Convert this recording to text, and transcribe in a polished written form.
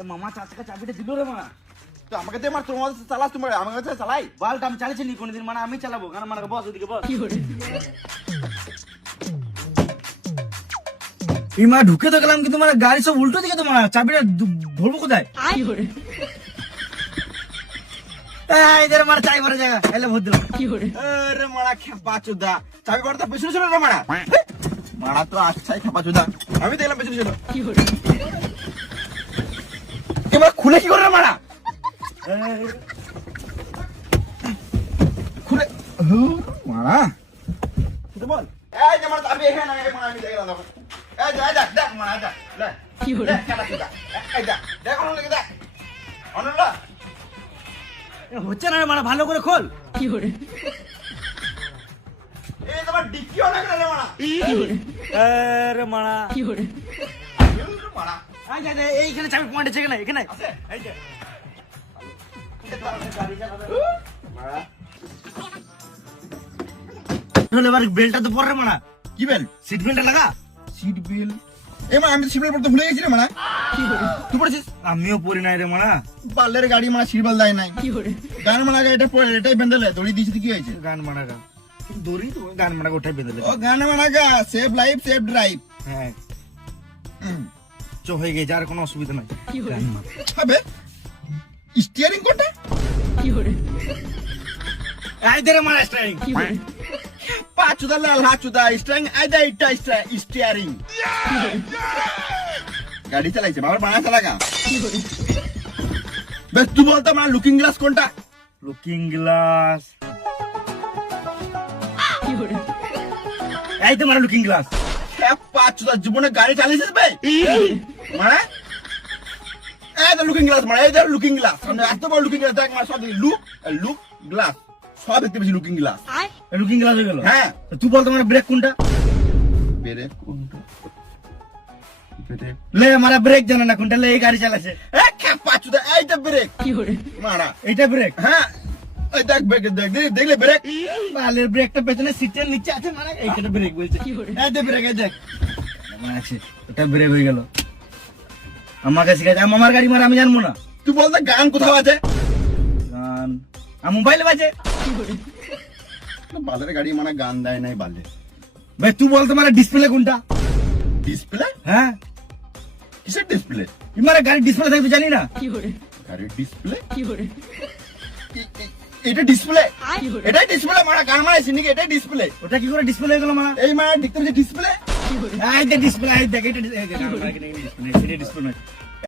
এ মামা চাচাকে চাবিটা দিল রে মা। তো আমাকে দিয়ে মার, তোমার চালাস, তোমার আমার কাছে চালাই। বালটা আমি চালিয়েছি নি কোনোদিন, মানে আমি চালাবো। কারণ মানে বস ওদিকে বস। ইমা ঢুকে তো গেলাম, কিন্তু মানে গাড়ি সব উল্টো দিকে, তো মা চাবিটা ধরবো কোথায়? এদের মারা চাই ভরে জায়গা এলে ভোট দিলাম। আরে মারা খেপা চোদা, চাবি বড় তো পেছনে ছিল না মারা। মারা তো আচ্ছাই খেপা চোদা, আমি দেখলাম পেছনে ছিল। এবার খুলে কি করে মারা? খুলে মারা বল। এই যে মারা চাবি এখানে নাই, মারা আমি দেখলাম তখন। এই যে দেখ দেখ মারা দেখ লে কি হলো খেপা চোদা। এই দেখ দেখ অন্য লাগে দেখ অন্য হচ্ছে না রে মারা, ভালো করে খোল। এই তোমার ডিক্কি অনেক রে মারা। আরে মারা মারা এইখানে চাবি পয়েন্ট আছে, এখানে এখানে আছে এই যে মারা। এবার বেলটা তো পরে মারা, কি বেল? সিট বেলটা লাগা। Seat bell? এ মা আমি তো সিট বেল পড়তে ভুলে গেছি রে মারা। তুই পড়েছিস? আমিও পরি নাই রে মারা। পার্লের গাড়ি মারা সিট বেল দেয় নাই। গান মারা এটা পড়ে, এটাই বেঁধেলে দড়ি দিয়েছি কি হয়েছে? গান মারা গান দড়ি তো গান মারা ওঠাই বেঁধে। ও গান মারা গা সেভ লাইফ সেভ ড্রাইভ। হ্যাঁ চো হয়ে গেছে, আর কোনো অসুবিধা নাই। হবে স্টিয়ারিং কোনটা? আইদের মারা স্ট্রাইক পাঁচুদা লাল হাচুদা স্টিয়ারিং আইদা ইটা স্টিয়ারিং। গাড়ি চালাইছে বাবার বানা চালাগা। বেশ তুই বলতো আমার লুকিং গ্লাস কোনটা? লুকিং গ্লাস এই তো মারা লুকিং গ্লাস। পাঁচুদা জীবনে গাড়ি চালিয়েছিস ভাই মানে? এই তো লুকিং গ্লাস মানে, এই তো লুকিং গ্লাস মানে এত বড় লুকিং গ্লাস দেখ মানে সব লুক লুক গ্লাস সব দেখতে পেয়েছি লুকিং গ্লাস। লুকিং গ্লাস হয়ে গেল। হ্যাঁ তুই বলতো মারা ব্রেক কোনটা? ব্রেক কোনটা? ব্রেক লে মারা ব্রেক জানে না কোনটা, লে এই গাড়ি চালাছে। পাঁচুদা এই তো ব্রেক মারা। এইটা ব্রেক? হ্যাঁ এই দেখ ব্রেক দেখ দেখলে ব্রেক। বালের ব্রেকটা পেছনে সিটের নিচে আছে মারা, এইটা ব্রেক বলছে। এই দে ব্রেক, এই দেখ মনে আছে এটা ব্রেক হয়ে গেল। আমাকে শিখাইছে, আমার গাড়ি মারা আমি জানবো না। তুই বলতো গান কোথাও আছে? গান মোবাইলে বাজে। বালের গাড়ি মানে গান দেয় নাই বালে। ভাই তুই বলতো মানে ডিসপ্লে কোনটা? ডিসপ্লে? হ্যাঁ কিসের ডিসপ্লে? মানে গাড়ির ডিসপ্লে থাকবে জানি না। গাড়ির ডিসপ্লে? এটা ডিসপ্লে? এটাই ডিসপ্লে মারা, গান মারাইছি নাকি? এটাই ডিসপ্লে। ওটা কি করে ডিসপ্লে হয়ে গেল মারা? এই মারা দেখতে পাচ্ছি ডিসপ্লে। এই দেখ ডিসপ্লে, এই দেখ এটা ডিসপ্লে, এটা ডিসপ্লে নয়।